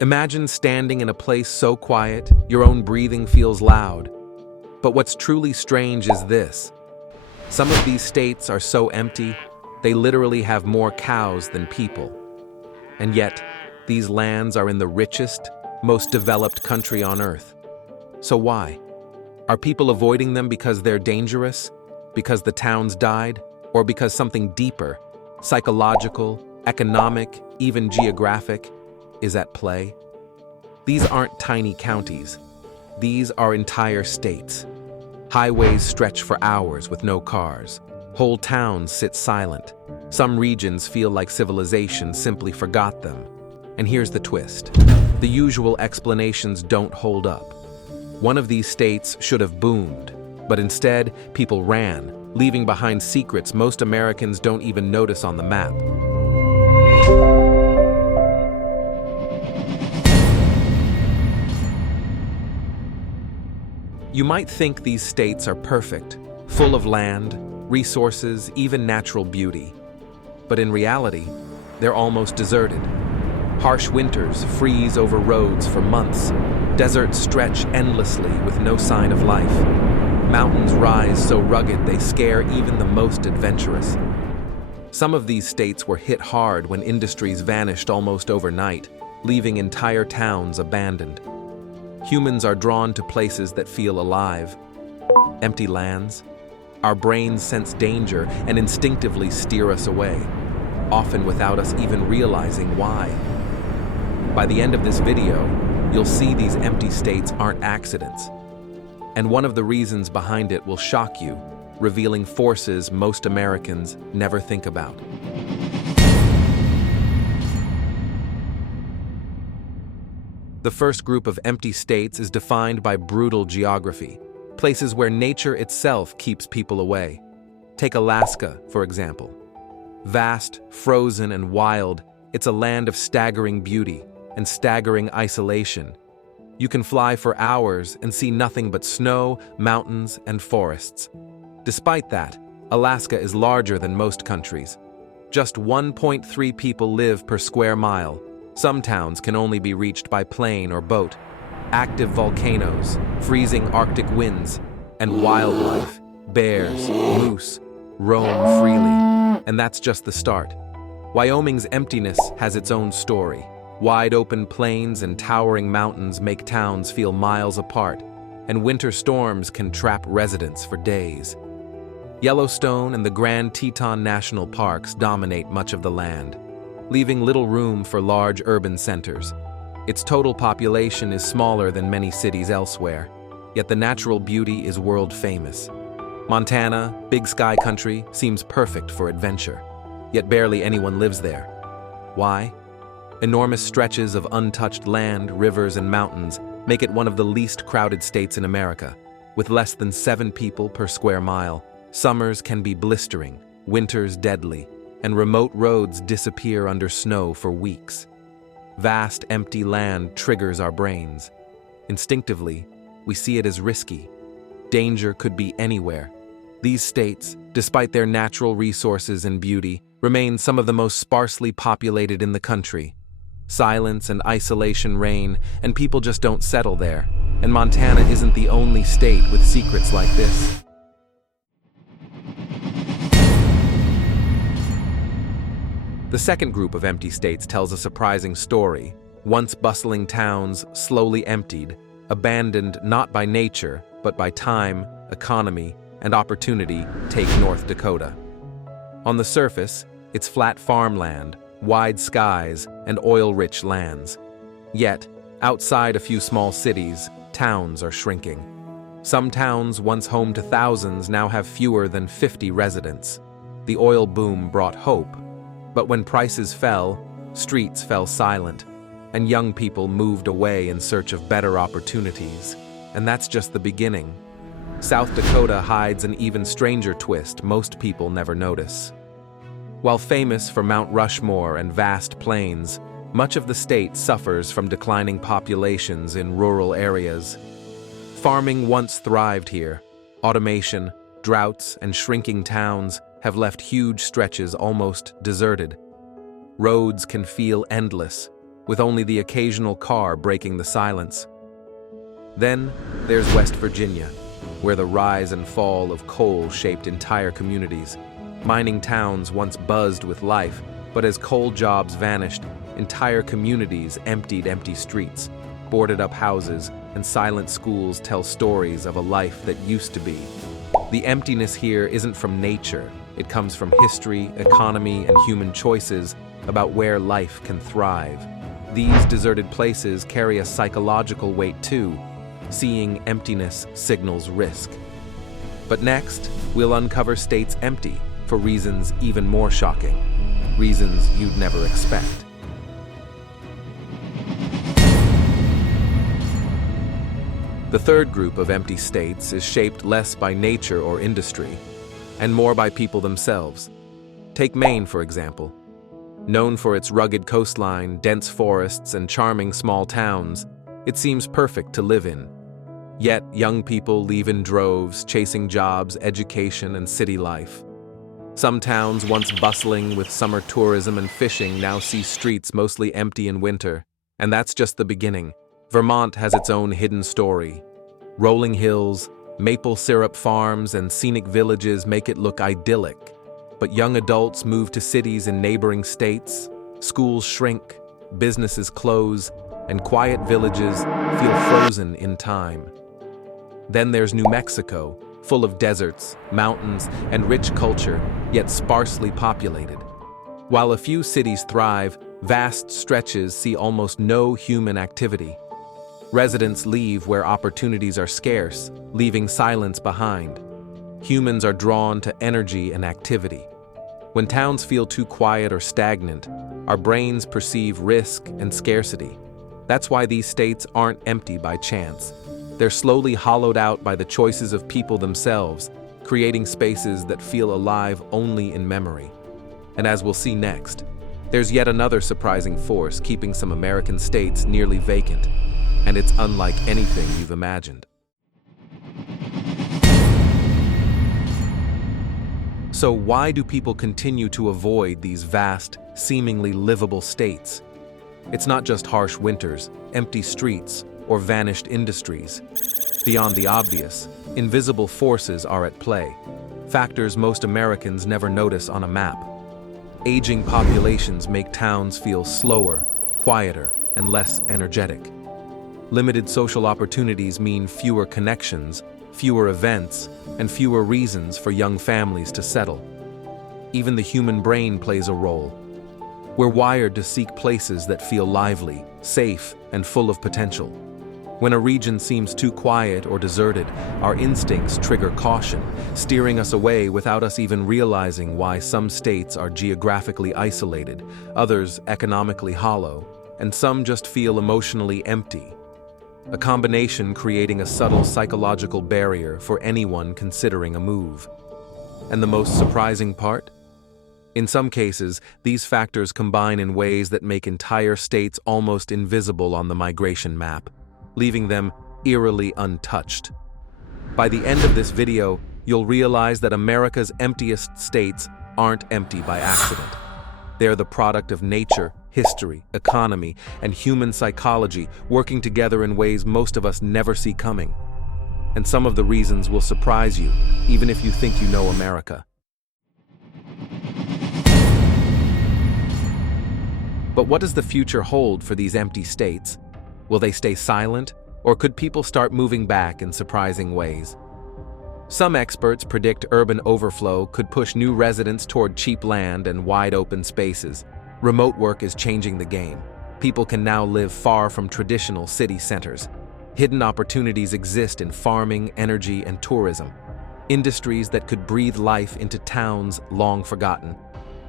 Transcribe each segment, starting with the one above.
Imagine standing in a place so quiet, your own breathing feels loud. But what's truly strange is this. Some of these states are so empty, they literally have more cows than people. And yet, these lands are in the richest, most developed country on Earth. So why? Are people avoiding them because they're dangerous? Because the towns died? Or because something deeper, psychological, economic, even geographic, is at play? These aren't tiny counties. These are entire states. Highways stretch for hours with no cars. Whole towns sit silent. Some regions feel like civilization simply forgot them. And here's the twist. The usual explanations don't hold up. One of these states should have boomed, but instead, people ran, leaving behind secrets most Americans don't even notice on the map. You might think these states are perfect, full of land, resources, even natural beauty. But in reality, they're almost deserted. Harsh winters freeze over roads for months. Deserts stretch endlessly with no sign of life. Mountains rise so rugged they scare even the most adventurous. Some of these states were hit hard when industries vanished almost overnight, leaving entire towns abandoned. Humans are drawn to places that feel alive. Empty lands. Our brains sense danger and instinctively steer us away, often without us even realizing why. By the end of this video, you'll see these empty states aren't accidents. And one of the reasons behind it will shock you, revealing forces most Americans never think about. The first group of empty states is defined by brutal geography, places where nature itself keeps people away. Take Alaska, for example. Vast, frozen, and wild, it's a land of staggering beauty and staggering isolation. You can fly for hours and see nothing but snow, mountains, and forests. Despite that, Alaska is larger than most countries. Just 1.3 people live per square mile. Some towns can only be reached by plane or boat. Active volcanoes, freezing Arctic winds, and wildlife, bears, moose, roam freely. And that's just the start. Wyoming's emptiness has its own story. Wide-open plains and towering mountains make towns feel miles apart, and winter storms can trap residents for days. Yellowstone and the Grand Teton National Parks dominate much of the land, leaving little room for large urban centers. Its total population is smaller than many cities elsewhere, yet the natural beauty is world-famous. Montana, Big Sky Country, seems perfect for adventure, yet barely anyone lives there. Why? Enormous stretches of untouched land, rivers, and mountains make it one of the least crowded states in America. With less than 7 people per square mile, summers can be blistering, winters deadly, and remote roads disappear under snow for weeks. Vast, empty land triggers our brains. Instinctively, we see it as risky. Danger could be anywhere. These states, despite their natural resources and beauty, remain some of the most sparsely populated in the country. Silence and isolation reign, and people just don't settle there. And Montana isn't the only state with secrets like this. The second group of empty states tells a surprising story. Once bustling towns slowly emptied, abandoned not by nature, but by time, economy, and opportunity. Take North Dakota. On the surface, it's flat farmland, wide skies, and oil-rich lands. Yet, outside a few small cities, towns are shrinking. Some towns, once home to thousands, now have fewer than 50 residents. The oil boom brought hope, but when prices fell, streets fell silent, and young people moved away in search of better opportunities. And that's just the beginning. South Dakota hides an even stranger twist most people never notice. While famous for Mount Rushmore and vast plains, much of the state suffers from declining populations in rural areas. Farming once thrived here. Automation, droughts, and shrinking towns have left huge stretches almost deserted. Roads can feel endless, with only the occasional car breaking the silence. Then there's West Virginia, where the rise and fall of coal shaped entire communities. Mining towns once buzzed with life, but as coal jobs vanished, entire communities empty streets, boarded up houses, and silent schools tell stories of a life that used to be. The emptiness here isn't from nature. It comes from history, economy, and human choices about where life can thrive. These deserted places carry a psychological weight too. Seeing emptiness signals risk. But next, we'll uncover states empty for reasons even more shocking. Reasons you'd never expect. The third group of empty states is shaped less by nature or industry, and more by people themselves. Take Maine, for example. Known for its rugged coastline, dense forests, and charming small towns, it seems perfect to live in. Yet, young people leave in droves, chasing jobs, education, and city life. Some towns, once bustling with summer tourism and fishing, now see streets mostly empty in winter. And that's just the beginning. Vermont has its own hidden story. Rolling hills, maple syrup farms, and scenic villages make it look idyllic. But young adults move to cities in neighboring states, schools shrink, businesses close, and quiet villages feel frozen in time. Then there's New Mexico, full of deserts, mountains, and rich culture, yet sparsely populated. While a few cities thrive, vast stretches see almost no human activity. Residents leave where opportunities are scarce, leaving silence behind. Humans are drawn to energy and activity. When towns feel too quiet or stagnant, our brains perceive risk and scarcity. That's why these states aren't empty by chance. They're slowly hollowed out by the choices of people themselves, creating spaces that feel alive only in memory. And as we'll see next, there's yet another surprising force keeping some American states nearly vacant, and it's unlike anything you've imagined. So why do people continue to avoid these vast, seemingly livable states? It's not just harsh winters, empty streets, or vanished industries. Beyond the obvious, invisible forces are at play, factors most Americans never notice on a map. Aging populations make towns feel slower, quieter, and less energetic. Limited social opportunities mean fewer connections, fewer events, and fewer reasons for young families to settle. Even the human brain plays a role. We're wired to seek places that feel lively, safe, and full of potential. When a region seems too quiet or deserted, our instincts trigger caution, steering us away without us even realizing why some states are geographically isolated, others economically hollow, and some just feel emotionally empty. A combination creating a subtle psychological barrier for anyone considering a move. And the most surprising part? In some cases, these factors combine in ways that make entire states almost invisible on the migration map, leaving them eerily untouched. By the end of this video, you'll realize that America's emptiest states aren't empty by accident. They're the product of nature, history, economy, and human psychology working together in ways most of us never see coming. And some of the reasons will surprise you, even if you think you know America. But what does the future hold for these empty states? Will they stay silent, or could people start moving back in surprising ways? Some experts predict urban overflow could push new residents toward cheap land and wide open spaces. Remote work is changing the game. People can now live far from traditional city centers. Hidden opportunities exist in farming, energy, and tourism. Industries that could breathe life into towns long forgotten.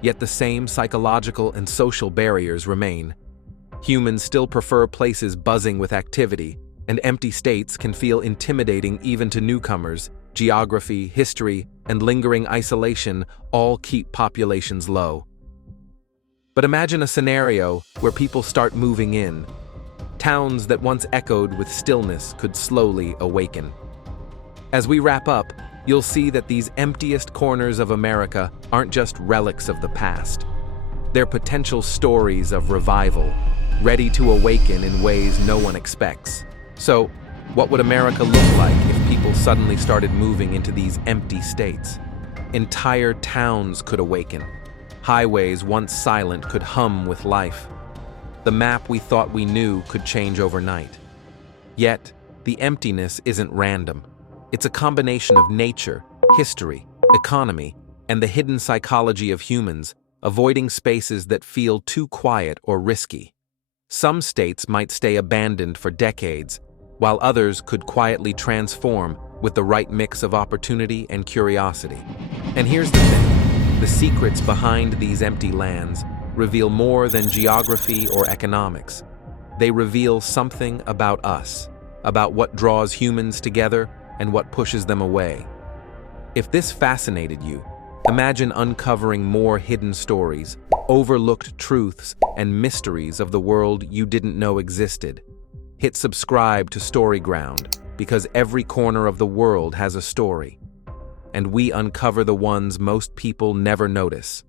Yet the same psychological and social barriers remain. Humans still prefer places buzzing with activity, and empty states can feel intimidating even to newcomers. Geography, history, and lingering isolation all keep populations low. But imagine a scenario where people start moving in. Towns that once echoed with stillness could slowly awaken. As we wrap up, you'll see that these emptiest corners of America aren't just relics of the past. They're potential stories of revival, ready to awaken in ways no one expects. So, what would America look like if people suddenly started moving into these empty states? Entire towns could awaken. Highways once silent could hum with life. The map we thought we knew could change overnight. Yet, the emptiness isn't random. It's a combination of nature, history, economy, and the hidden psychology of humans, avoiding spaces that feel too quiet or risky. Some states might stay abandoned for decades, while others could quietly transform with the right mix of opportunity and curiosity. And here's the thing, the secrets behind these empty lands reveal more than geography or economics. They reveal something about us, about what draws humans together and what pushes them away. If this fascinated you, imagine uncovering more hidden stories, overlooked truths, and mysteries of the world you didn't know existed. Hit subscribe to Storyground, because every corner of the world has a story, and we uncover the ones most people never notice.